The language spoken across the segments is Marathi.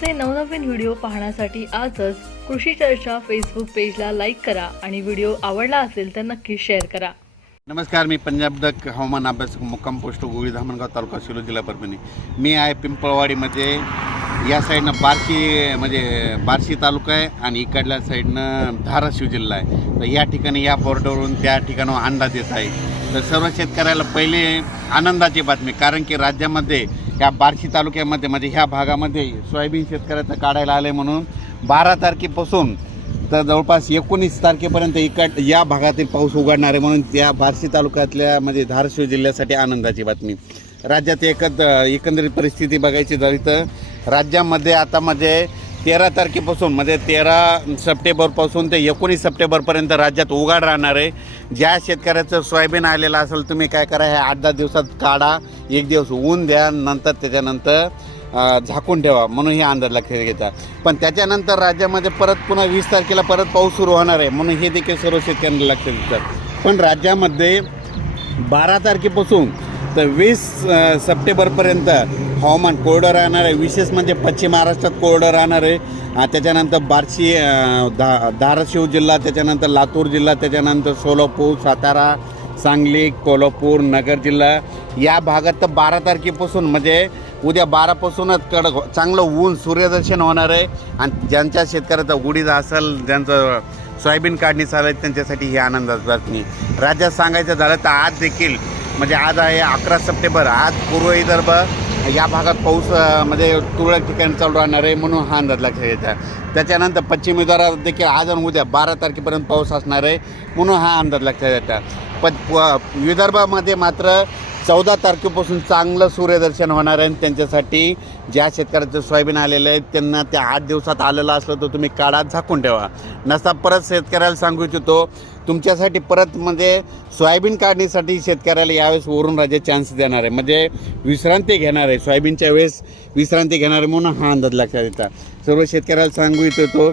आमचे नवनवीन व्हिडिओ पाहण्यासाठी आजच कृषी चर्चा फेसबुक पेजला लाईक करा आणि व्हिडिओ आवडला असेल तर नक्की शेअर करा नमस्कार मी पंजाबदक हवामान अभ्यास मुक्काम पोस्ट गोळी धामणगाव तालुका शिलो जिल्हा परभणी मी आहे पिंपळवाडीमध्ये या साईडनं बार्शी म्हणजे बार्शी तालुका आहे आणि इकडल्या साईडनं धाराशिव जिल्हा आहे तर या ठिकाणी या बोर्डवरून त्या ठिकाणावर अंदाज येत आहे तर सर्व शेतकऱ्याला पहिले आनंदाची बातमी कारण की राज्यामध्ये ह्या बार्शी तालुक्यामध्ये म्हणजे ह्या भागामध्ये सोयाबीन शेतकऱ्याचं काढायला आले म्हणून बारा तारखेपासून तर जवळपास एकोणीस तारखेपर्यंत इकड या भागातील पाऊस उघडणार आहे म्हणून त्या बार्शी तालुक्यातल्या म्हणजे धारशिव जिल्ह्यासाठी आनंदाची बातमी राज्यात एकत एकंदरीत परिस्थिती बघायची झाली तर राज्यामध्ये आता म्हणजे तेरा तारखेपासून म्हणजे तेरा सप्टेंबरपासून ते एकोणीस सप्टेंबरपर्यंत राज्यात उघाड राहणार आहे ज्या शेतकऱ्याचं सोयाबीन आलेलं असेल तुम्ही काय करा हे आठ दहा दिवसात काढा एक दिवस ऊन द्या नंतर त्याच्यानंतर झाकून ठेवा म्हणून हे अंदाज लक्षात घेता पण त्याच्यानंतर राज्यामध्ये परत पुन्हा वीस तारखेला परत पाऊस सुरू होणार आहे म्हणून हे देखील सर्व शेतकऱ्यांना लक्षात घेतात पण राज्यामध्ये बारा तारखेपासून तर वीस सप्टेंबरपर्यंत हवामान कोरडं राहणार आहे विशेष म्हणजे पश्चिम महाराष्ट्रात कोरडं राहणार आहे त्याच्यानंतर बार्शी धा धाराशिव जिल्हा त्याच्यानंतर लातूर जिल्हा त्याच्यानंतर सोलापूर सातारा सांगली कोल्हापूर नगर जिल्हा या भागात तर बारा तारखेपासून म्हणजे उद्या बारापासूनच कडक हो, चांगलं ऊन सूर्यदर्शन होणार आहे आणि ज्यांच्या शेतकऱ्याचा उडीद असेल ज्यांचं सोयाबीन काढणी चालत त्यांच्यासाठी ही आनंदाची बातमी राज्यात सांगायचं झालं तर आज देखील म्हणजे आज आहे अकरा सप्टेंबर आज पूर्व विदर्भ या भागात पाऊस मध्ये तुरळक ठिकाणी चालू राहणार आहे म्हणून हा अंदाज लक्षात घ्यायचा त्याच्यानंतर पश्चिम विदर्भात देखील आज आणि उद्या बारा तारखेपर्यंत पाऊस असणार आहे म्हणून हा अंदाज लक्षात घ्यायचा प विदर्भामध्ये मात्र चौदा तारखेपासून चांगलं सूर्यदर्शन होणार आहे त्यांच्यासाठी ज्या शेतकऱ्याचं सोयाबीन आलेलं आहे त्यांना त्या आठ दिवसात आलेलं असलं तर तुम्ही काळात झाकून ठेवा नसता परत शेतकऱ्याला सांगू इच्छितो तुमच्यासाठी परत म्हणजे सोयाबीन काढणीसाठी शेतकऱ्याला यावेळेस वरून राजा चान्स देणार आहे म्हणजे विश्रांती घेणार आहे सोयाबीनच्या वेळेस विश्रांती घेणार आहे म्हणून हा अंदाज लक्षात येतात सर्व शेतकऱ्याला सांगू इच्छितो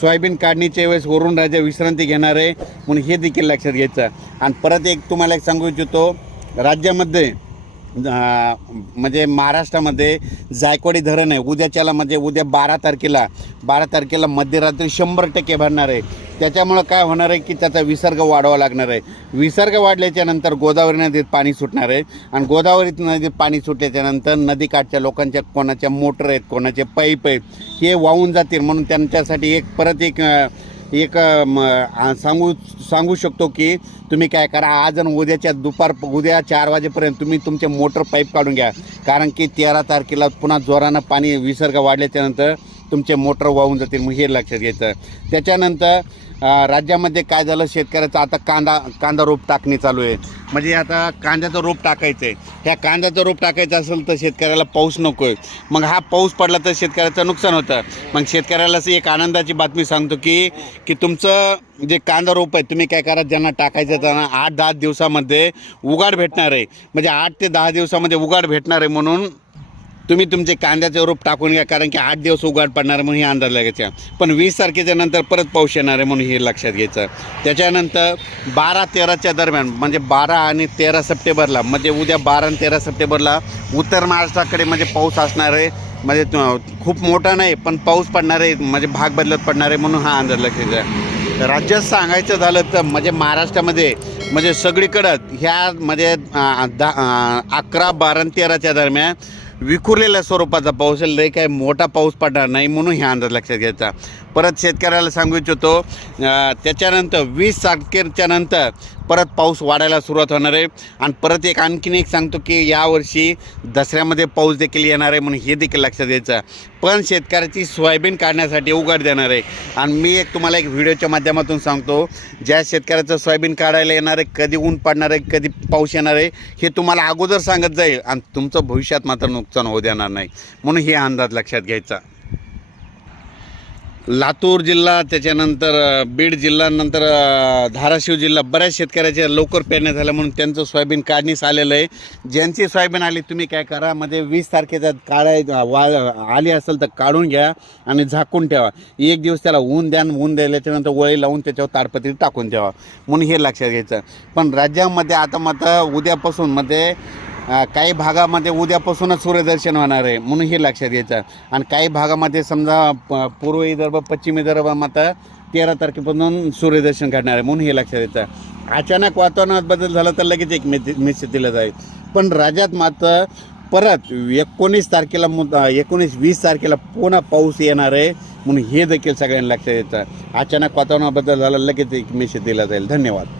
सोयाबीन काढणीच्या वेळेस वरून राजा विश्रांती घेणार आहे म्हणून हे देखील लक्षात घ्यायचं आणि परत एक तुम्हाला एक सांगू इच्छितो राज्यामध्ये म्हणजे महाराष्ट्रामध्ये जायकवाडी धरण आहे उद्याच्याला म्हणजे उद्या बारा तारखेला बारा तारखेला मध्यरात्री शंभर टक्के भरणार आहे त्याच्यामुळं काय होणार आहे की त्याचा विसर्ग वाढवा लागणार आहे विसर्ग वाढल्याच्या नंतर गोदावरी नदीत पाणी सुटणार आहे आणि गोदावरी नदीत पाणी सुटल्याच्यानंतर नदीकाठच्या लोकांच्या कोणाच्या मोटर आहेत कोणाचे पाईप आहेत हे वाहून जातील म्हणून त्यांच्यासाठी एक परत एक एक सांगू सांगू शकतो की तुम्ही काय करा आज आणि उद्याच्या दुपार उद्या चार वाजेपर्यंत तुम्ही तुमचे मोटर पाईप काढून घ्या कारण की तेरा तारखेला पुन्हा जोरानं पाणी विसर्ग वाढल्याच्यानंतर तुमचे मोटर वाहून जातील मग हे लक्षात घ्यायचं त्याच्यानंतर राज्यामध्ये काय झालं शेतकऱ्याचं आता कांदा कांदा रोप टाकणे चालू आहे म्हणजे आता कांद्याचं रोप टाकायचं आहे ह्या कांद्याचं रोप टाकायचं असेल तर शेतकऱ्याला पाऊस नको आहे मग हा पाऊस पडला तर शेतकऱ्याचं नुकसान होतं मग शेतकऱ्याला असं एक आनंदाची बातमी सांगतो की की तुमचं जे कांदा रोप आहे तुम्ही काय करा ज्यांना टाकायचं त्यांना आठ दहा दिवसामध्ये उगाड भेटणार आहे म्हणजे आठ ते दहा दिवसामध्ये उगाड भेटणार आहे म्हणून तुम्ही तुमचे कांद्याचे रूप टाकून घ्या कारण की आठ दिवस उघाड पडणार म्हणून हे अंदाज लागायचा पण वीस तारखेच्या नंतर परत पाऊस येणार आहे म्हणून हे लक्षात घ्यायचं त्याच्यानंतर बारा तेराच्या दरम्यान म्हणजे बारा आणि तेरा सप्टेंबरला म्हणजे उद्या बारा आणि तेरा सप्टेंबरला उत्तर महाराष्ट्राकडे म्हणजे पाऊस असणार आहे म्हणजे खूप मोठा नाही पण पाऊस पडणार आहे म्हणजे भाग बदलत पडणार आहे म्हणून हा अंदाज लक्षात घ्या राज्यात सांगायचं झालं तर म्हणजे महाराष्ट्रामध्ये म्हणजे सगळीकडं ह्या म्हणजे दहा अकरा बारा तेराच्या दरम्यान विखुरलेल्या स्वरूपाचा पाऊस लई काही मोठा पाऊस पडणार नाही म्हणून ह्या अंदाज लक्षात घ्यायचा परत शेतकऱ्याला सांगू इच्छितो त्याच्यानंतर वीस तारखेच्या नंतर परत पाऊस वाढायला सुरुवात होणार आहे आणि परत एक आणखीन एक सांगतो की यावर्षी दसऱ्यामध्ये पाऊस देखील येणार आहे म्हणून हे देखील लक्षात द्यायचं पण शेतकऱ्याची सोयाबीन काढण्यासाठी उघड देणार आहे आणि मी एक तुम्हाला एक व्हिडिओच्या माध्यमातून सांगतो ज्या शेतकऱ्याचं सोयाबीन काढायला येणार आहे कधी ऊन पडणार आहे कधी पाऊस येणार आहे हे तुम्हाला अगोदर सांगत जाईल आणि तुमचं भविष्यात मात्र नुकसान होऊ देणार नाही म्हणून हे अंदाज लक्षात घ्यायचा लातूर जिल्हा त्याच्यानंतर बीड जिल्हा नंतर धाराशिव जिल्हा बऱ्याच शेतकऱ्याच्या लवकर पेरण्या झाल्या म्हणून त्यांचं सोयाबीन काढणीस आलेलं आहे ज्यांची सोयाबीन आली तुम्ही काय करा मध्ये वीस तारखेचा काळा वा आली असेल तर काढून घ्या आणि झाकून ठेवा एक दिवस त्याला ऊन द्या ऊन त्याच्यानंतर वळी लावून त्याच्यावर ताडपत्री टाकून ठेवा म्हणून हे लक्षात घ्यायचं पण राज्यामध्ये आता मात्र उद्यापासून मध्ये काही भागामध्ये उद्यापासूनच सूर्यदर्शन होणार आहे म्हणून हे लक्षात घ्यायचं आणि काही भागामध्ये समजा प पूर्व विदर्भ पश्चिम मात्र तेरा तारखेपासून सूर्यदर्शन काढणार आहे म्हणून हे लक्षात येतं अचानक वातावरणात बदल झाला तर लगेच एक मेसेज मेसेज दिला जाईल पण राज्यात मात्र परत एकोणीस तारखेला मु एकोणीस वीस तारखेला पुन्हा पाऊस येणार आहे म्हणून हे देखील सगळ्यांना लक्षात येतं अचानक वातावरणाबद्दल झाला लगेच एक मेसेज दिला जाईल धन्यवाद